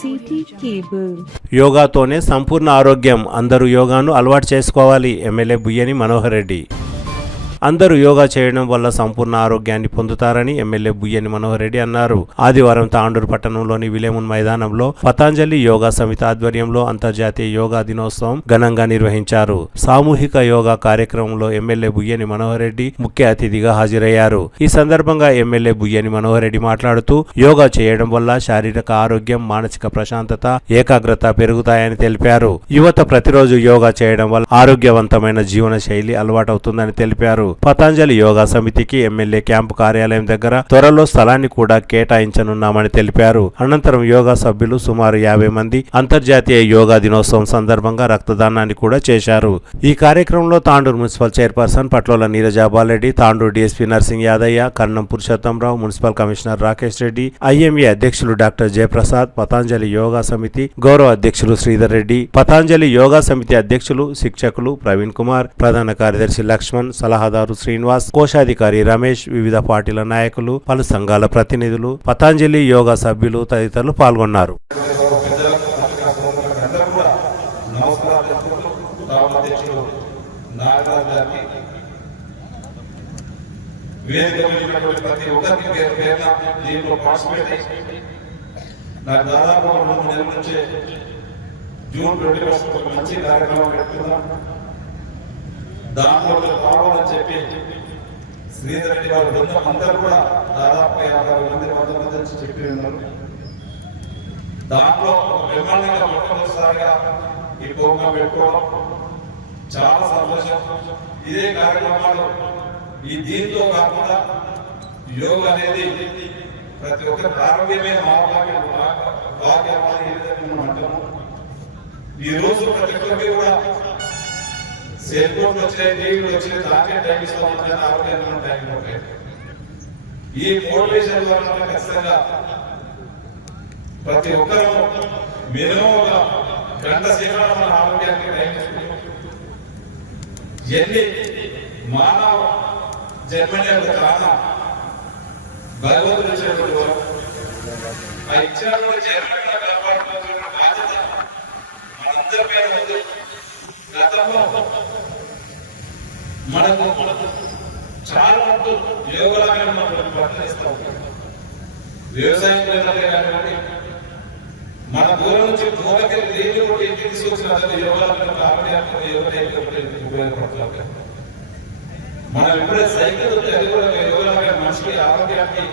City cable యోగాతోనే సంపూర్ణ ఆరోగ్యం. అందరూ యోగాను అలవాటు చేసుకోవాలి. ఎమ్మెల్యే బుయ్యని మనోహర్ రెడ్డి. అందరూ యోగా చేయడం వల్ల సంపూర్ణ ఆరోగ్యాన్ని పొందుతారని ఎమ్మెల్యే బుయ్యని మనోహర్ రెడ్డి అన్నారు. ఆదివారం తాండూరు పట్టణంలోని విలేమున్ మైదానంలో పతంజలి యోగా సమితి ఆధ్వర్యంలో అంతర్జాతీయ యోగా దినోత్సవం ఘనంగా నిర్వహించారు. సామూహిక యోగా కార్యక్రమంలో ఎమ్మెల్యే బుయ్యని మనోహర్ రెడ్డి ముఖ్య అతిథిగా హాజరయ్యారు. ఈ సందర్భంగా ఎమ్మెల్యే బుయ్యని మనోహర్ రెడ్డి మాట్లాడుతూ యోగా చేయడం వల్ల శారీరక ఆరోగ్యం, మానసిక ప్రశాంతత, ఏకాగ్రత పెరుగుతాయని తెలిపారు. యువత ప్రతిరోజు యోగా చేయడం వల్ల ఆరోగ్యవంతమైన జీవన శైలి అలవాటవుతుందని తెలిపారు. పతంజలి యోగా సమితికి ఎమ్మెల్యే క్యాంపు కార్యాలయం దగ్గర త్వరలో స్థలాన్ని కూడా కేటాయించనున్నామని తెలిపారు. అనంతరం యోగా సభ్యులు సుమారు 50 మంది అంతర్జాతీయ యోగా దినోత్సవం సందర్భంగా రక్తదానాన్ని కూడా చేశారు. ఈ కార్యక్రమంలో Tandur municipal chairperson Patlola Neeraja Bala Reddy, Tandur DSP Narsing Yadaiah, Karnam Purushottam Rao, municipal commissioner Rakesh Reddy, IMA అధ్యక్షులు డాక్టర్ జయప్రసాద్, పతంజలి యోగా సమితి గౌరవ అధ్యక్షులు శ్రీధర్ రెడ్డి, పతంజలి యోగా సమితి అధ్యక్షులు, శిక్షకులు ప్రవీణ్ కుమార్, ప్రధాన కార్యదర్శి లక్ష్మణ్, సలహాదారు శ్రీనివాస్, కోశాధికారి రమేష్, వివిధ పార్టీల నాయకులు, పలు సంఘాల ప్రతినిధులు, పతంజలి యోగా సభ్యులు తదితరులు పాల్గొన్నారు. దాంట్లో కావాలని చెప్పి శ్రీధర్ రెడ్డి గారు బృందం అందరూ కూడా దాదాపు 50 మంది 100 మంది నుంచి చెప్పి ఉన్నారు. దాంట్లో బ్రహ్మాండంగా మొట్టమొదటిసారిగా ఈ ప్రోగ్రాం పెట్టుకోవడం చాలా సంతోషం. ఇదే కార్యక్రమాలు ఈ దీంతో కాకుండా యోగా అనేది ప్రతి ఒక్క ఆరోగ్యమైన భాగ్యం అని ఏ విధంగా మనం అంటాము. ఈ రోజు ప్రతి ఒక్కరికి కూడా సెల్ ఫోన్ వచ్చే, టీవీలు వచ్చే, దాకే టైం ఇస్తూ ఉంటాయి, ఆరోగ్యంగా టైం ఉంటాయి. ఈ మోటివేషన్ వల్ల ఖచ్చితంగా ప్రతి ఒక్కరూ మినిమం ఒక గంట సేపు మన ఆరోగ్యానికి టైం ఇస్తుంది. ఎన్ని మానవ జన్మనే ఒక కారణం భగవంతుడు ఇచ్చినటువంటి వరం. ఆ ఇచ్చినటువంటి జన్మని కాపాడుతున్న బాధ్యత మనందరి పేరు ఉంది. గతంలో మనకు చాలా మంది యోగాలను మనం ప్రకటిస్తూ ఉంటాం. వ్యవసాయం కానివ్వండి, మన దూరం నుంచి దూరకి దేని కూడా ఇంటికి తీసుకొచ్చిన యోగాలను ఆరోగ్యానికి ఉపయోగపడుతుంది. మనం ఎప్పుడైతే సైకిల్ ఉంటే అది కూడా యోగా మనిషికి ఆరోగ్యానికి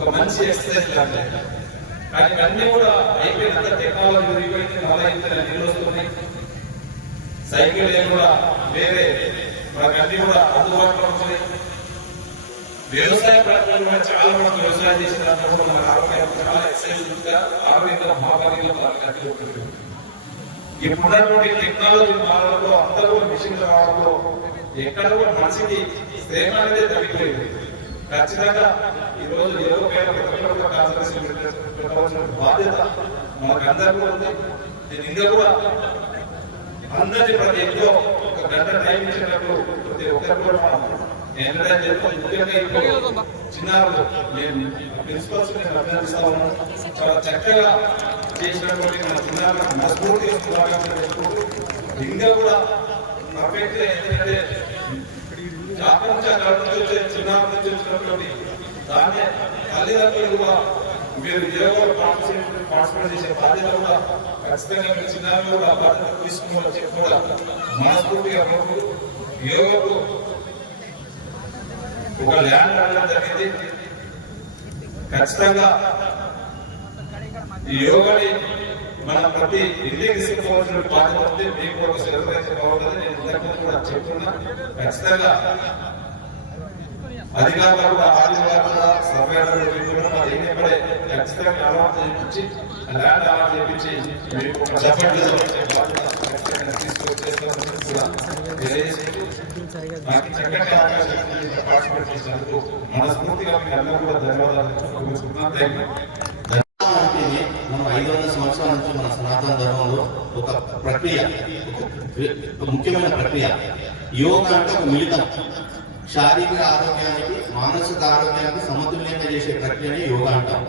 ఒక మంచి ఎక్సర్సైజ్ లాంటి. కానీ అన్ని కూడా అయిపోయినంత టెక్నాలజీ పెరిగిపోయింది, మళ్ళీ ఇంత నీళ్ళు వస్తున్నాయి. సైకిల్ కూడా వేరే మనకు అన్ని కూడా అందుబాటులో ఉంటుంది. వ్యవసాయ ప్రాంతాలు కూడా చాలా మంది వ్యవసాయం చేసిన దాంట్లో కూడా మన ఆరోగ్యం చాలా ఎక్సైజ్ ఆరోగ్యంగా భాగాలు ఉంటుంది. ఇప్పుడున్నటువంటి టెక్నాలజీ మారడంలో అందరూ కూడా మిషన్ రావడంలో ఎక్కడ కూడా మనిషికి శ్రమ అనేది తగ్గిపోయింది. ఖచ్చితంగా ఈ రోజు యోగ పైన పెట్టవలసిన బాధ్యత మనకు అందరూ కూడా ఉంది. దీని ఇంకా కూడా అందరి ప్రతి ఇంట్లో ఒక గంట టైం ఇచ్చినప్పుడు ప్రతి ఒక్కరు కూడా మనం ఎంటర్టైన్ చేస్తాం. ముఖ్యంగా ఇప్పుడు చిన్నారులు నేను ప్రిన్సిపల్స్ అభినందిస్తా ఉన్నాను. చాలా చక్కగా చేసినటువంటి మన చిన్నారులకు మనస్ఫూర్తిగా శుభాకాంక్షలు చెప్పుకుంటూ ఇంకా కూడా పర్ఫెక్ట్ ఏంటంటే చిన్నారుల నుంచి వచ్చినటువంటి దాన్ని తల్లిదండ్రులు కూడా మీరు యోగాలో పార్టిసిపేట్ చేసే బాధ్యత కూడా ఖచ్చితంగా మీరు చిన్నారులు కూడా బాధ్యత తీసుకోవాలని చెప్పి కూడా మనస్ఫూర్తిగా యోగాకు ఒక ల్యాండ్ అడగడం జరిగింది. ఖచ్చితంగా ఈ యోగాని మనం ప్రతి ఇంటికి తీసుకోవాల్సిన బాధ్యత ఉంది. మీకు ఒక సెలబ్రేషన్ కావాలని నేను ఇంతకుముందు కూడా చెప్తున్నా. ఖచ్చితంగా అధికారులు కూడా ఆదివారం కూడా సర్వేలు ఎన్నికడే ఖచ్చితంగా అలవాటు చేయించి ల్యాండ్ అలవాటు చేయించి మీకు చక్కటి అవకాశం పార్టిసిపేట్ చేసినందుకు మనస్ఫూర్తిగా మీకు అందరూ కూడా ధన్యవాదాలు తెలుసుకుంటున్నాను. మనం 500 సంవత్సరాల నుంచి మన సనాతన ధర్మంలో ఒక ప్రక్రియ, ఒక ముఖ్యమైన ప్రక్రియ యోగా అంటే ఒక మిళితం. శారీరక ఆరోగ్యానికి మానసిక ఆరోగ్యానికి సమతుల్యంగా చేసే ప్రక్రియని యోగా అంటాం.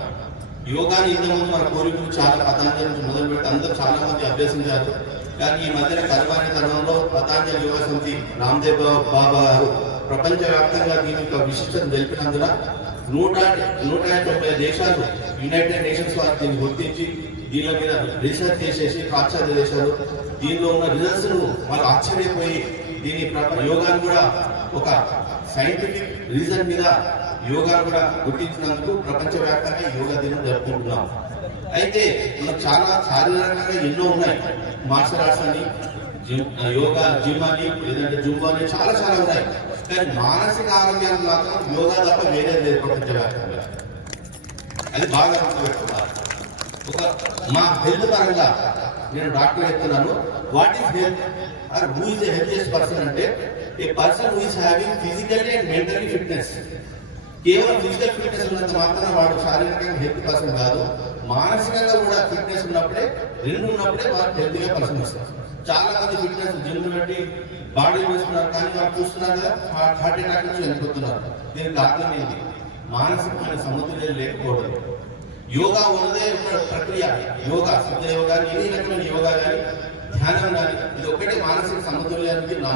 యోగాని ఇంతకుముందు మన పూర్వీకులు చాలా పతాంజలి నుంచి మొదలు పెట్టి అందరూ చాలా మంది అభ్యసించారు. కానీ ఈ మధ్యన కనుమరుగైన తరుణంలో పతాంజలి యోగా సమితి రామ్దేవ్ బాబా గారు ప్రపంచవ్యాప్తంగా దీని యొక్క విశిష్టతను తెలిపినందున 190 దేశాలు యునైటెడ్ నేషన్స్ వారు దీన్ని గుర్తించి దీని మీద రీసెర్చ్ చేసేసి పాశ్చాత్య దేశాలు దీనిలో ఉన్న రిజల్ట్స్ ను వాళ్ళు ఆశ్చర్యపోయి దీని యోగాను కూడా ఒక సైంటిఫిక్ రీజన్ మీద యోగా కూడా గుర్తించినందుకు ప్రపంచవ్యాప్తంగా యోగా దినం జరుపుకుంటున్నాం. అయితే మనకు చాలా శారీరకంగా ఎన్నో ఉన్నాయి. మార్షల్ ఆర్ట్స్ అని, యోగా జిమ్ అని, లేదంటే జుంబా అని చాలా చాలా ఉన్నాయి. కానీ మానసిక ఆరోగ్యానికి మాత్రం యోగా తప్ప వేరే లేదు ప్రపంచవ్యాప్తంగా. అది బాగా గుర్తుపెట్టుకోవాలి. ఒక మా హెల్త్ పరంగా నేను డాక్టర్ చెప్తున్నాను, what is health or who is the healthiest person అంటే a person who is having physically and mentally fitness. కేవలం ఫిజికల్ ఫిట్నెస్ ఉన్నంత మాత్రం వాడు శారీరకంగా హెల్త్ పర్సన్ కాదు, మానసికంగా కూడా ఫిట్నెస్ ఉన్నప్పుడే, రెండు ఉన్నప్పుడే వాడు హెల్తీగా పర్సన్ వస్తారు. చాలా మంది ఫిట్నెస్ జిమ్ పెట్టి బాడీ వేస్తున్నారు, కానీ వాళ్ళు చూస్తున్నారు కదా హార్ట్ అటాక్ నుంచి చనిపోతున్నారు. దీనికి కారణం ఏంటి? మానసికమైన సమతుల్యం లేకపోవడం. యోగా ఉన్నదే ఒక ప్రక్రియ. యోగా సిద్ధ యోగా, ఎన్ని రకమైన యోగా కానీ, ధ్యానం కానీ, ఇది ఒకటే మానసిక సమతుల్యానికి, మన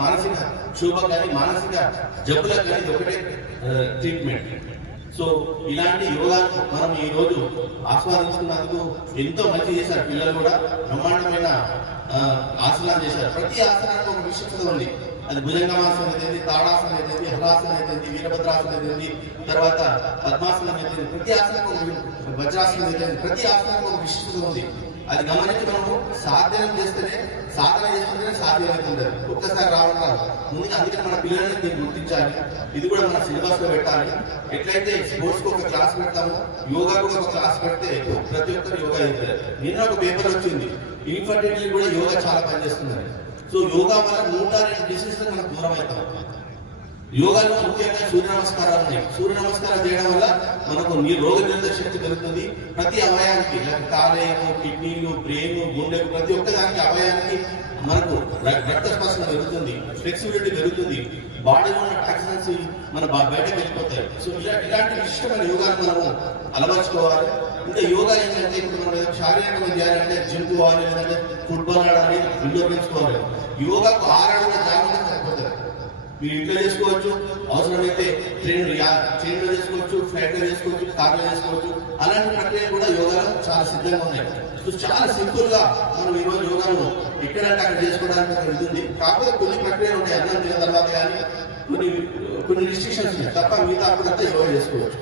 మానసిక క్షోభ కానీ, మానసిక జబ్బులకు కానీ ఇది ఒకటే ట్రీట్మెంట్. సో ఇలాంటి యోగా మనం ఈ రోజు ఆస్వాదించుకున్నందుకు ఎంతో మంచి చేశారు. పిల్లలు కూడా బ్రహ్మాండమైన ఆసనాలు చేశారు. ప్రతి ఆసనానికి ఒక విశిష్టత ఉంది. అది భుజంగమాసనం అయితే, తాడాసనం అయితే, హలాసనం అయితే, వీరభద్రాసనం అయితే, తర్వాత పద్మాసనం అయితే, ప్రతి ఆసనానికి వజ్రాసనం అయితే, ప్రతి ఆసనానికి ఒక విశిష్టత ఉంది. అది గమనించి మనము సాధన చేస్తేనే సాధ్యమవుతుంది. ఒక్కసారి రావడం రాదు. ముందుగా అందుకని మన పిల్లల్ని దీన్ని గుర్తించాలి. ఇది కూడా మన సిలబస్ లో పెట్టాలి. ఎట్లయితే స్పోర్ట్స్ కు ఒక క్లాస్ పెడతామో, యోగా కూడా ఒక క్లాస్ పెడితే ప్రతి ఒక్కరు యోగా అవుతారు. నిన్న ఒక పేపర్ వచ్చింది, ఇన్ఫర్టిలిటీ కూడా యోగా చాలా పనిచేస్తుందని. సో యోగా వల్ల 102 డిసీజెస్ మనకు దూరం అవుతాం. యోగాలో ముఖ్యంగా సూర్య నమస్కారాలు ఉన్నాయి. సూర్య నమస్కారం చేయడం వల్ల మనకు రోగ నిరోధక శక్తి పెరుగుతుంది. ప్రతి అవయానికి, కాలేయము, కిడ్నీలు, బ్రెయిన్, గుండెకు, ప్రతి ఒక్క దానికి అవయానికి మనకు రక్త స్పర్శన పెరుగుతుంది, ఫ్లెక్సిబిలిటీ పెరుగుతుంది, బాడీలో ఉన్న టాక్సిన్స్ మన బయటకు వెళ్ళిపోతాయి. సో ఇలాంటి ఇష్టమైన యోగాను మనము అలవర్చుకోవాలి. ఇంకా యోగా ఏంటంటే ఇప్పుడు మనం శారీరకంగా చేయాలంటే జిమ్ పోవాలి, లేదంటే ఫుట్బాల్ ఆడాలి, ఇండోర్ గేమ్స్ పోవాలి. యోగాకు 6 అడుగుల జాగ్రత్త సరిపోతుంది. మీరు ఇంట్లో చేసుకోవచ్చు, అవసరమైతే ట్రైన్లో చేసుకోవచ్చు, ఫ్లైట్లో చేసుకోవచ్చు, కార్లో చేసుకోవచ్చు. అలాంటి ప్రక్రియ కూడా యోగాలో చాలా సిద్ధంగా ఉన్నాయి. సో చాలా సింపుల్ గా మనం ఈరోజు యోగాను ఎక్కడంటే అక్కడ చేసుకోవడానికి ఉంటుంది. కాకపోతే కొన్ని ప్రక్రియలు ఉంటాయి. అన్నం తిన్న తర్వాత కానీ కొన్ని రిస్ట్రిక్షన్స్ ఉన్నాయి తప్ప మిగతా అప్పుడంతా యోగా చేసుకోవచ్చు.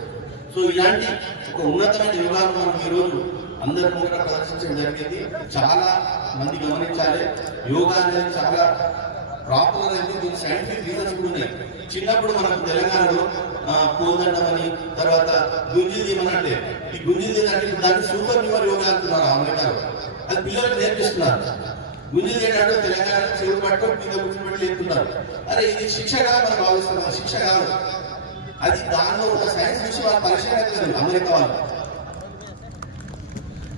సో ఇలాంటి ఒక ఉన్నతమైన యోగాను మనం ఈరోజు అందరి ముందు ప్రదర్శించడం జరిగింది. చాలా మంది గమనించాలి, యోగా అనేది చాలా ప్రాపర్ అయితే దీనికి సైంటిఫిక్ రీజన్స్ కూడా ఉన్నాయి. చిన్నప్పుడు మనకు తెలంగాణలో కోదండం అని, తర్వాత గుంజిల్ తీయమనంటే, ఈ గుంజిల్ తీయమంటే దాన్ని సూపర్ హ్యూమన్ యోగా అంటున్నారు అమెరికాలో. అది పిల్లలకు నేర్పిస్తున్నారు. గుంజిల్ తీయడంటే తెలంగాణ చెవులు పట్టుకొని కింద కూర్చోబెట్టి లేపుతున్నారు. అరే ఇది శిక్షగా మనం భావిస్తున్నాం, శిక్ష కాదు. అది దానిలో ఒక సైన్స్ విషయం వాళ్ళు పరిశీలన అమెరికా వాళ్ళు.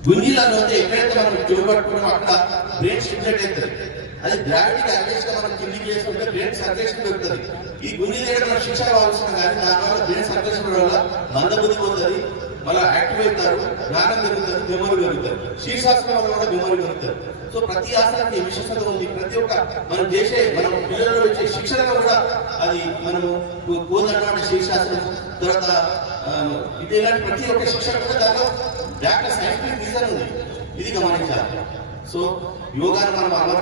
గుంజిలలో ఎక్కడైతే మనం చెవులు పట్టుకున్నామో అక్కడ బ్రెయిన్ స్టిమ్యులేట్ అవుతుంది. అది గ్రావిటీకి అగేన్స్ట్ గా మనం కిందికి చేసుకుంటే బ్రెయిన్ సర్క్యులేషన్ పెరుగుతుంది. ఈ గుంజి చేయడం మనం శిక్ష కావాల్సిన కానీ దానివల్ల బ్రెయిన్ సర్క్యులేషన్ వల్ల మందబుద్ధి పోతుంది, మళ్ళీ యాక్టివ్ అవుతారు, జ్ఞానం పెరుగుతుంది, మెమరీ పెరుగుతారు. శీర్షాసనం వల్ల కూడా మెమరీ పెరుగుతారు. సో ప్రతి ఆసనానికి విశిష్టత ఉంది. ప్రతి ఒక్క మనం చేసే మనం పిల్లల్లో వచ్చే శిక్షణలో కూడా అది మనము కోదండ శీర్షాసనం, తర్వాత ఇలాంటి ప్రతి ఒక్క శిక్షణ కూడా దానిలో బ్యాక్ సైంటిఫిక్ రీజన్ ఉంది. ఇది గమనించాలి. సో యోగాను మనం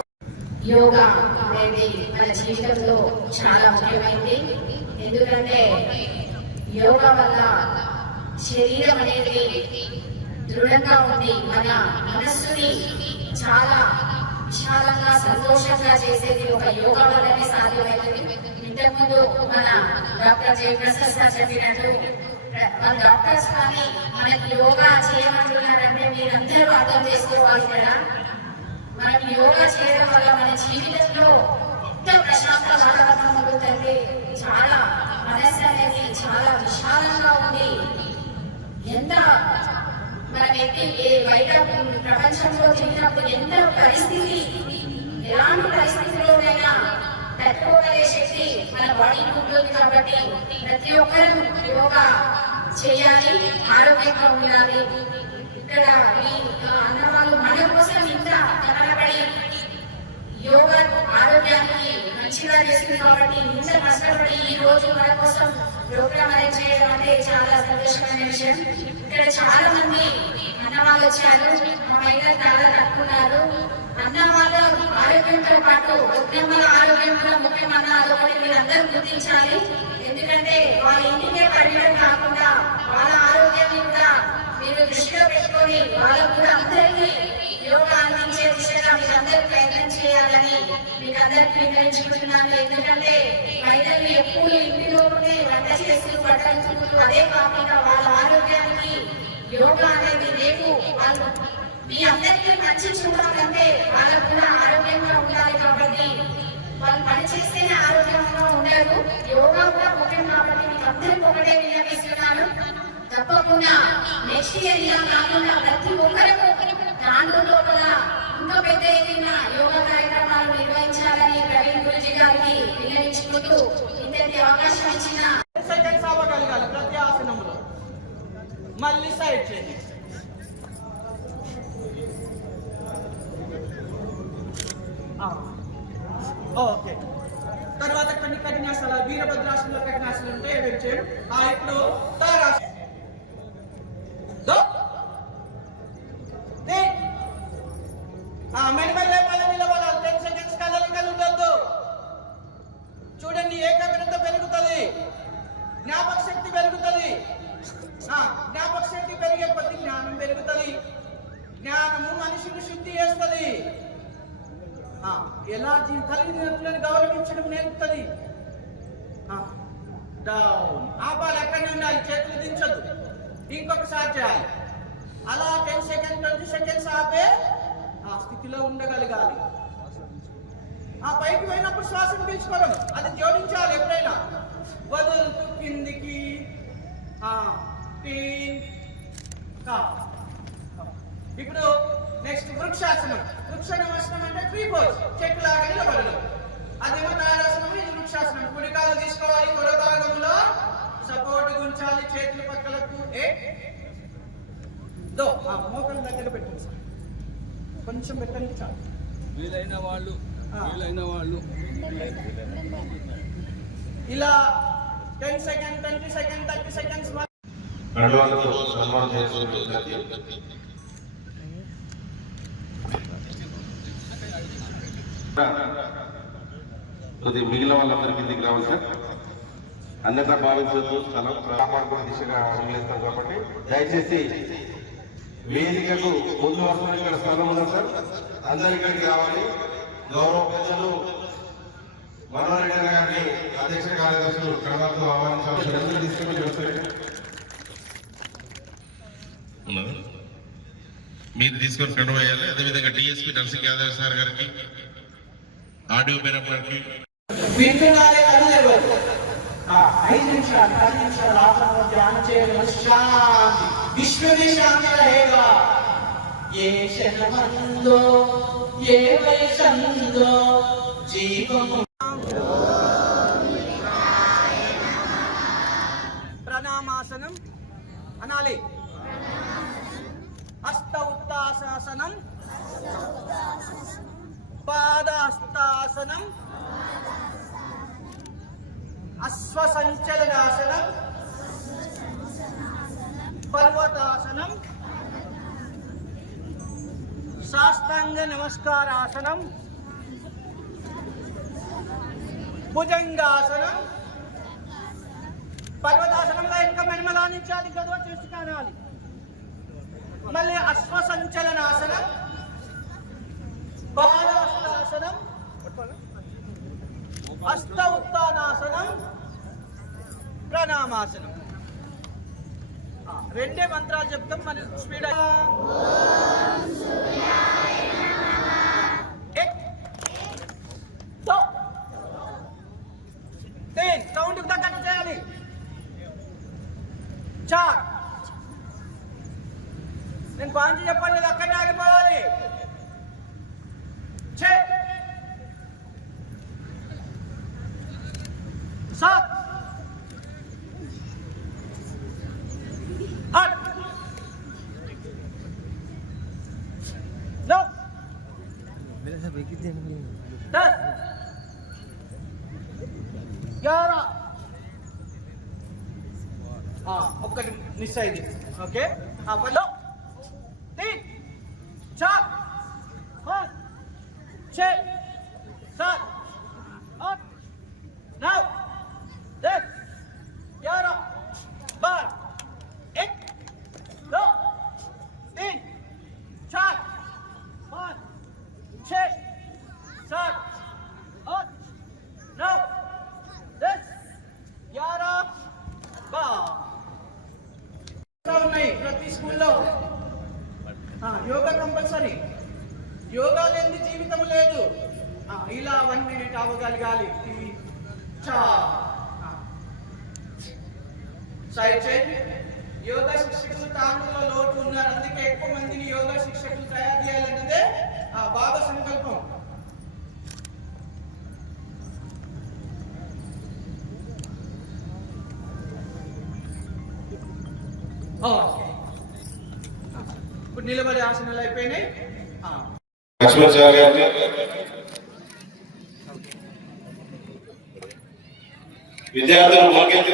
యోగా అనేది మన జీవితంలో చాలా ముఖ్యమైనది. ఎందుకంటే యోగా వల్ల శరీరం అనేది దృఢంగా ఉంది, మన మనస్సుని చాలా విశాలంగా సంతోషంగా చేసేది ఒక యోగా వల్లనే సాధ్యమైనది. ఇంతకుముందు మన డాక్టర్ జయప్రసాద్ సార్ చెప్పినట్టు మన డాక్టర్స్ కానీ మనకి యోగా చేయమంటున్నారంటే మీరందరూ అర్థం చేసుకోవాలి కదా. మనం యోగా చేయడం వల్ల మన జీవితంలో ఎంత ప్రశాంత వాతావరణం ఉంటుందంటే చాలా మనస్సు అనేది చాలా విశాలంగా ఉంది. ఎంత మనం బయట ప్రపంచంలో తిరిగినప్పుడు ఎంత పరిస్థితి, ఎలాంటి పరిస్థితుల్లోనైనా తట్టుకోగలిగే శక్తి మన బాడీకి ఉంటుంది. కాబట్టి ప్రతి ఒక్కరూ యోగా చేయాలి, ఆరోగ్యంగా ఉండాలి. ఇక్కడ ఈ అన్నవాళ్ళు మన కోసం ఇంత కనబడి యోగా ఆరోగ్యానికి మంచిగా చేస్తుంది కాబట్టి ఇంత కష్టపడి ఈ రోజు మన కోసం ప్రోగ్రామ్ అరేంజ్ చేయడం అంటే చాలా సంతోషమైన విషయం. ఇక్కడ చాలా మంది అన్నవాళ్ళు వచ్చారు, మా మహిళలు చాలా తక్కున్నారు. అన్నవాళ్ళ ఆరోగ్యంతో పాటు ఉద్యమాల ఆరోగ్యం కూడా ముఖ్యమన్న అదొకటి మీరందరూ గుర్తించాలి. ఎందుకంటే వాళ్ళ ఇంటికే పరిమితం కాకుండా వాళ్ళ ఆరోగ్యాన్ని కూడా మీరు దృష్టిలో పెట్టుకొని వాళ్ళకు కూడా అందరికీ యోగా అందించే దిశగా మీరు అందరూ ప్రయత్నం చేయాలని మీకు అందరికి విన్నవించుకుంటున్నాను. ఎందుకంటే మహిళలు ఎప్పుడు ఇంటిలోనే వంట చేస్తూ బట్టలు అదే కాకుండా వాళ్ళ ఆరోగ్యానికి యోగా అనేది రేపు వాళ్ళు మీ అందరికీ మంచి చూడాలంటే వాళ్ళకు కూడా ఆరోగ్యంగా ఉండాలి. కాబట్టి వాళ్ళు పని చేస్తేనే ఆరోగ్యంగా ఉండరు, యోగా కూడా ముఖ్యం. కాబట్టి మీకు అందరికీ ఒకటే విన్నవిస్తున్నాను, తప్పకుండా నెక్స్ట్ ఇయర్ ఇలా కాకుండా ప్రతి ఒక్కరూ దాంట్లో కూడా ఇంకా పెద్ద ఎత్తున యోగా కార్యక్రమాలు నిర్వహించాలని ప్రవీణ్ గురుజీ గారికి విన్నవించుకుంటూ ఇంతటి అవకాశం ఇచ్చిన ప్రతి ఆసనంలో మళ్ళీ సైడ్ చేయండి. ఓకే, తర్వాత కొన్ని కఠినాసనాలు, వీరభద్రాసనంలో కఠినాసనాలు ఉంటాయి, అవి చేయండి. ఇప్పుడు తారాసనం. మెడమల్లే పల్లె నిలబడాలి. 10 సెకండ్స్ కదలికలు ఉండొద్దు. చూడండి, ఏకాగ్రత పెరుగుతుంది, జ్ఞాపక శక్తి పెరుగుతుంది. జ్ఞాపక శక్తి పెరిగే కొద్ది జ్ఞానం పెరుగుతుంది. జ్ఞానము మనిషిని శుద్ధి చేస్తుంది. ఎలా తల్లిదండ్రులను గౌరవించడం నేర్పుతుంది. డౌన్ ఆపాలి, ఎక్కడనే ఉండాలి, చేతులు దించొద్దు. ఇంకొకసారి చేయాలి. అలా 10 సెకండ్స్ 20 సెకండ్స్ ఆపే ఆ స్థితిలో ఉండగలగాలి. పైకి పోయినప్పుడు శ్వాసను పీల్చుకోవడం, అది జోడించాలి. ఎప్పుడైనా వదులుతూ కిందికి ఇప్పుడు నెక్స్ట్ వృక్షాసనం. వృక్ష నమస్కారం అంటే 3 పోజ్, చెట్టు లాగా నిలబడడం. అదేమో తాడాసనం, ఇది వృక్షాసనం. కుడికాలు తీసుకోవాలి, కొరకాలంలో సపోర్ట్ గుంచాలి, చేతులు పక్కలకు మోకల దగ్గర పెట్టండి సార్, కొంచెం పెట్టండి చాలు. వీలైన వాళ్ళు ఇలా 10 సెకండ్ 20 సెకండ్ 30 సెకండ్స్ సన్మానం చేసి కొద్దిగా మిగిలిన వాళ్ళందరికీ కిందికి రావాలి సార్. అన్యత భావించదు, స్థలం కాపాడుకునే దిశగా అడుగులేస్తాం కాబట్టి దయచేసి వేదికకు ముందు వస్తున్న ఇక్కడ స్థలం ఉంది సార్, అందరి ఇక్కడికి రావాలి. గౌరవ పెద్దలు మనోహర్ రెడ్డి గారిని అధ్యక్ష కార్యదర్శులు కడవకు ఆహ్వానించాలి. తీసుకొని మీరు తీసుకొని కండు వేయాలి. అదేవిధంగా డిఎస్పీ నర్సింగ్ యాదవ్ సార్ గారికి, ఆడియో మేడం గారికి 5 నిమిషాలు 10 నిమిషాలు ఆసనంలో ధ్యానం చేయడం. శాంతి, విశ్వ శాంతి रहेगा. ఏ శరణందో ఏ వైశందో జీవము. ప్రణామాసనం అనాలి. హస్త ఉత్తాసనం, పాదహస్తాసనం, అశ్వసంచలనాసనం, పర్వతాసనం, సాష్టాంగ నమస్కారాసనం, భుజంగాసనం. పర్వతాసనంలో ఇంకా మెడమలానించాలి, గదవ చూసి కానాలి. మళ్ళీ అశ్వసంచలనాసనం, పాదహస్తాసనం, హస్త ఉత్తానాసనం, ప్రణామాసనం. రెండే మంత్రాలు చెప్తాం, మరి స్పీడ్. సౌండ్ తగ్గట్టు చేయాలి. 4 నేను 5 చెప్పండి, అక్కడే ఆగిపోవాలి. 6 7 10 11 ఒక్కటి మిస్ అయింది ఓకే పదో 3 4 5 6 7 8 9 10 11 12 1 2 3 4 5 6 7 8 9 10 11 ఉన్నాయి ప్రతి స్కూల్లో యోగా కంపల్సరీ యోగా లేని జీవితం లేదు ఇలా 1 మినిట్ అవ్వగలగాలి ఇది సైడ్ చేయండి యోగా శిక్షకులు తాండూలో లోటు ఉన్నారు అందుకే ఎక్కువ మందిని యోగా శిక్షకులు తయారు చేయాలన్నదే బాబా సంకల్పం ఇప్పుడు నిలబడి ఆసనాలు అయిపోయినాయి లక్ష్మణ్ గారిని విద్యార్థులు మొదటి